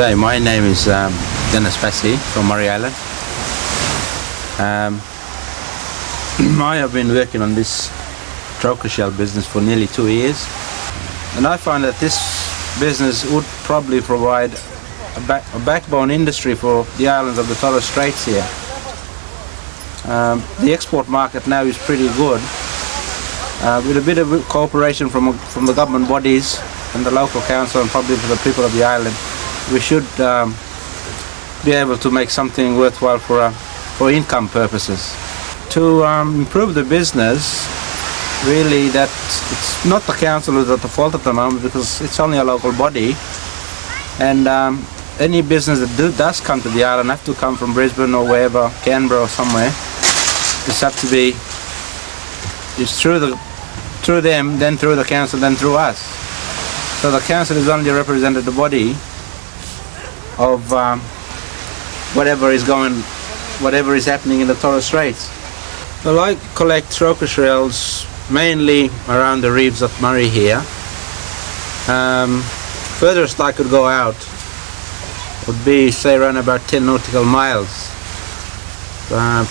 G'day, my name is Passi from Murray Island. I have been working on this Trochus shell business for nearly 2 years, and I find that this business would probably provide a backbone industry for the islands of the Torres Straits here. The export market now is pretty good. With a bit of cooperation from the government bodies and the local council and probably for the people of the island, we should be able to make something worthwhile for income purposes. To improve the business, really, that it's not the council who's at the fault at the moment, because it's only a local body, and any business that does come to the island have to come from Brisbane or wherever, Canberra or somewhere. It's have to be through them, then through the council, then through us. So the council is only a representative body of whatever is happening in the Torres Straits. Well, I collect Trochus shells mainly around the reefs of Murray here. Furthest I could go out would be, say, around about 10 nautical miles,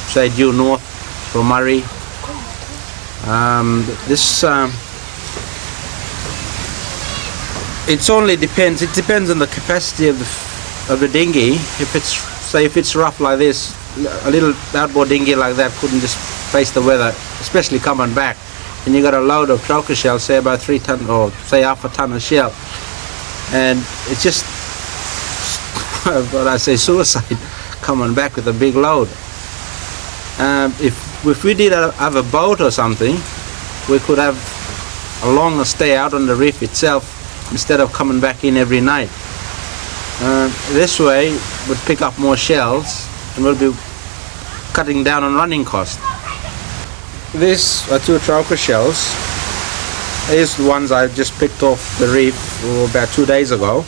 say due north from Murray. It depends on the capacity of the dinghy. If it's rough like this, a little outboard dinghy like that couldn't just face the weather, especially coming back. And you got a load of Trochus shells, say about 3 ton or say half a ton of shell, and it's just what I say, suicide coming back with a big load. If we did have a boat or something, we could have a longer stay out on the reef itself instead of coming back in every night. This way we'd pick up more shells and we'll be cutting down on running costs. These are 2 Trochus shells. These are the ones I just picked off the reef about 2 days ago.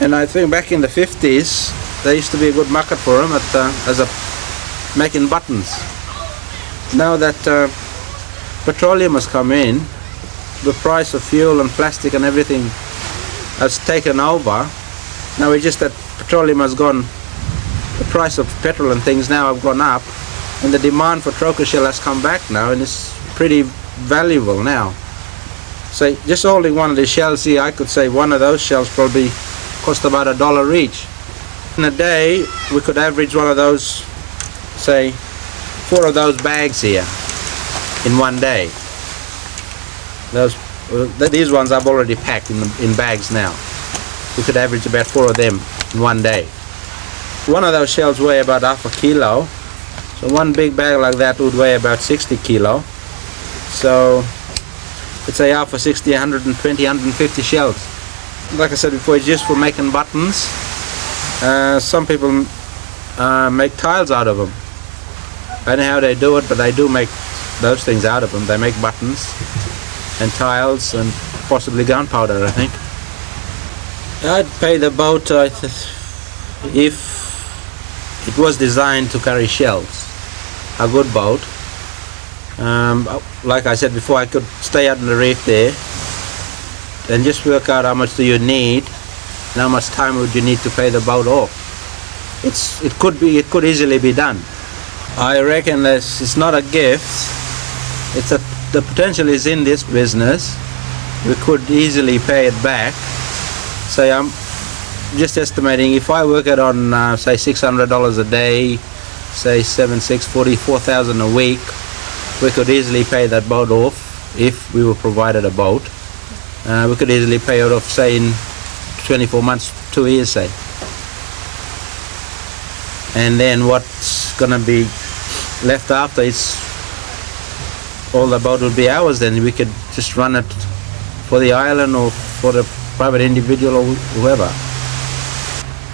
And I think back in the 50s there used to be a good market for them making buttons. Now that petroleum has come in, the price of fuel and plastic and everything has taken over. Now it's just that petroleum has gone, the price of petrol and things now have gone up, and the demand for Trochus shell has come back now, and it's pretty valuable now. So just holding one of the shells here, I could say one of those shells probably cost about $1 each. In a day we could average one of those, say 4 of those bags here in one day. These ones I've already packed in bags now. We could average about 4 of them in one day. One of those shells weigh about half a kilo, so one big bag like that would weigh about 60 kilo. So let's say half for 60, 120, 150 shells. Like I said before, it's used for making buttons. Some people make tiles out of them. I don't know how they do it, but they do make those things out of them. They make buttons and tiles and possibly gunpowder, I think. I'd pay the boat if it was designed to carry shells, a good boat. Like I said before, I could stay out on the reef there and just work out how much do you need and how much time would you need to pay the boat off. It could easily be done. I reckon that it's not a gift. The potential is in this business. We could easily pay it back. So I'm just estimating, if I work it on say $600 a day, say 44,000 a week, we could easily pay that boat off if we were provided a boat. We could easily pay it off, say in 24 months, 2 years, say. And then what's gonna be left after, all the boat would be ours. Then we could just run it for the island or for the private individual or whoever.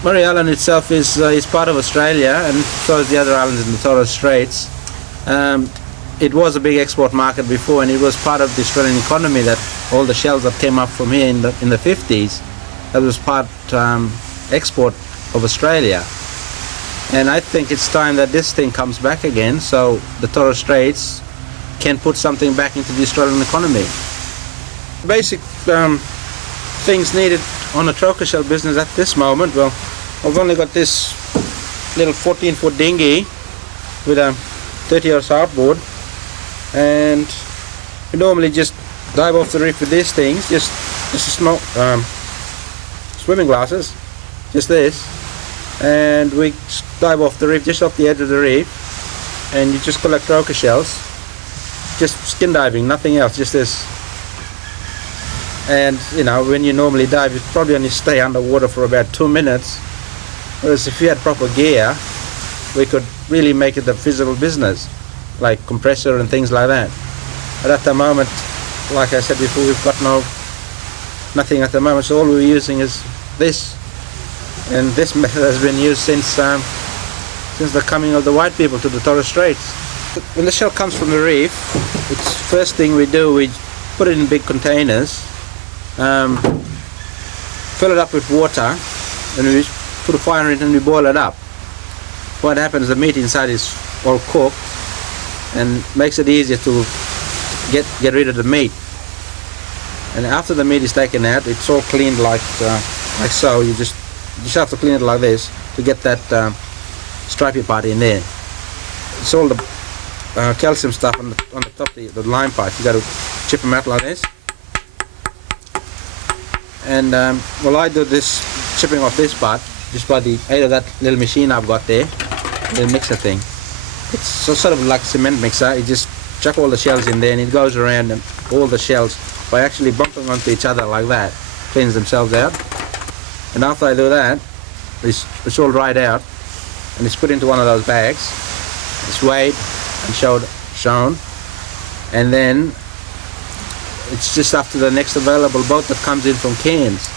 Murray Island itself is part of Australia, and so is the other islands in the Torres Straits. It was a big export market before, and it was part of the Australian economy, that all the shells that came up from here in the 50s, that was part export of Australia. And I think it's time that this thing comes back again, so the Torres Straits can put something back into the Australian economy. Basic things needed on the Trochus shell business at this moment, well, I've only got this little 14-foot dinghy with a 30-odd outboard, and we normally just dive off the reef with these things, just a small swimming glasses, just this, and we dive off the reef, just off the edge of the reef, and you just collect Trochus shells, just skin diving, nothing else, just this. And you know, when you normally dive, you probably only stay underwater for about 2 minutes, whereas if you had proper gear, we could really make it a feasible business, like compressor and things like that. But at the moment, like I said before, we've got nothing at the moment, so all we're using is this, and this method has been used since the coming of the white people to the Torres Straits. When the shell comes from the reef, it's first thing we do, we put it in big containers, fill it up with water, and we put a fire in it and we boil it up. What happens, the meat inside is all cooked and makes it easier to get rid of the meat. And after the meat is taken out, it's all cleaned like so. You just have to clean it like this to get that stripy part in there. It's all the calcium stuff on the top, the line part. You got to chip them out like this. And well, I do this chipping off this part just by the aid of that little machine I've got there, little mixer thing. It's sort of like a cement mixer. You just chuck all the shells in there and it goes around, and all the shells, by actually bumping onto each other like that, cleans themselves out. And after I do that, it's all dried out and it's put into one of those bags. It's weighed and shown, and then it's just up to the next available boat that comes in from Cairns.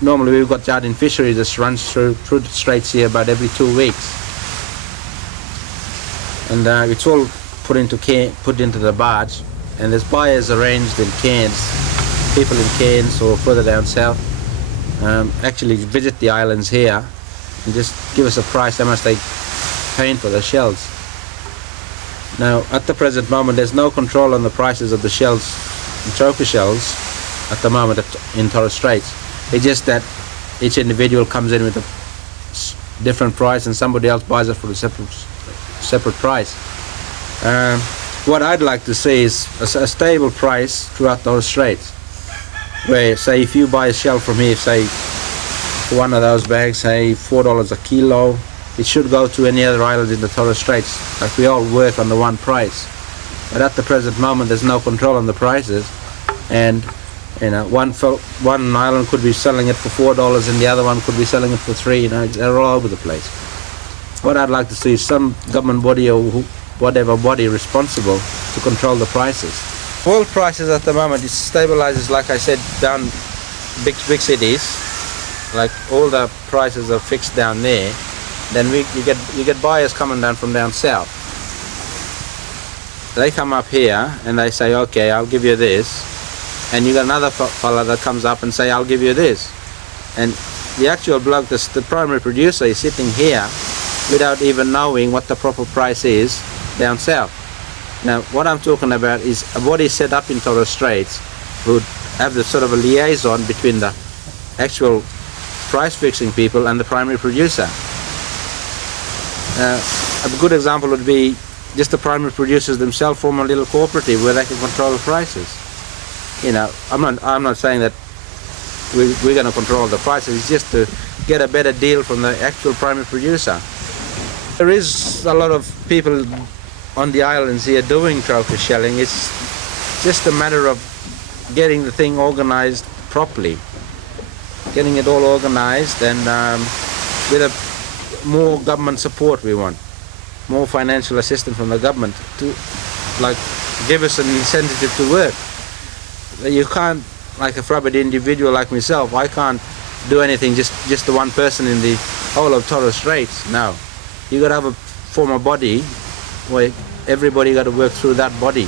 Normally we've got Jardine Fisheries that runs through the straits here about every 2 weeks, and it's all put into the barge, and there's buyers arranged in Cairns, people in Cairns or further down south, actually visit the islands here and just give us a price how much they paying for the shells. Now at the present moment there's no control on the prices of the shells, the Trochus shells at the moment in Torres Straits. It's just that each individual comes in with a different price and somebody else buys it for a separate price. What I'd like to see is a stable price throughout Torres Straits, where say if you buy a shell from here, say for one of those bags, say $4 a kilo, it should go to any other island in the Torres Straits, like we all work on the one price. But at the present moment there's no control on the prices, and you know, one island could be selling it for $4 and the other one could be selling it for $3. You know, they're all over the place. What I'd like to see is some government body or whatever body responsible to control the prices. World prices at the moment, it stabilizes, like I said, down big cities, like all the prices are fixed down there. Then you get buyers coming down from down south. They come up here and they say, okay, I'll give you this, and you got another fella that comes up and say, I'll give you this, and the actual bloke, the primary producer, is sitting here without even knowing what the proper price is down south. Now what I'm talking about is a body set up in Torres Straits who would have the sort of a liaison between the actual price fixing people and the primary producer. A good example would be just the primary producers themselves form a little cooperative where they can control the prices. You know, I'm not saying that we're going to control the prices. It's just to get a better deal from the actual primary producer. There is a lot of people on the islands here doing Trochus shelling. It's just a matter of getting the thing organized properly, getting it all organized, and with more government support. We want more financial assistance from the government to give us an incentive to work. You can't, like a private individual like myself, I can't do anything just the one person in the whole of Torres Straits. No, you got to form a body where everybody got to work through that body.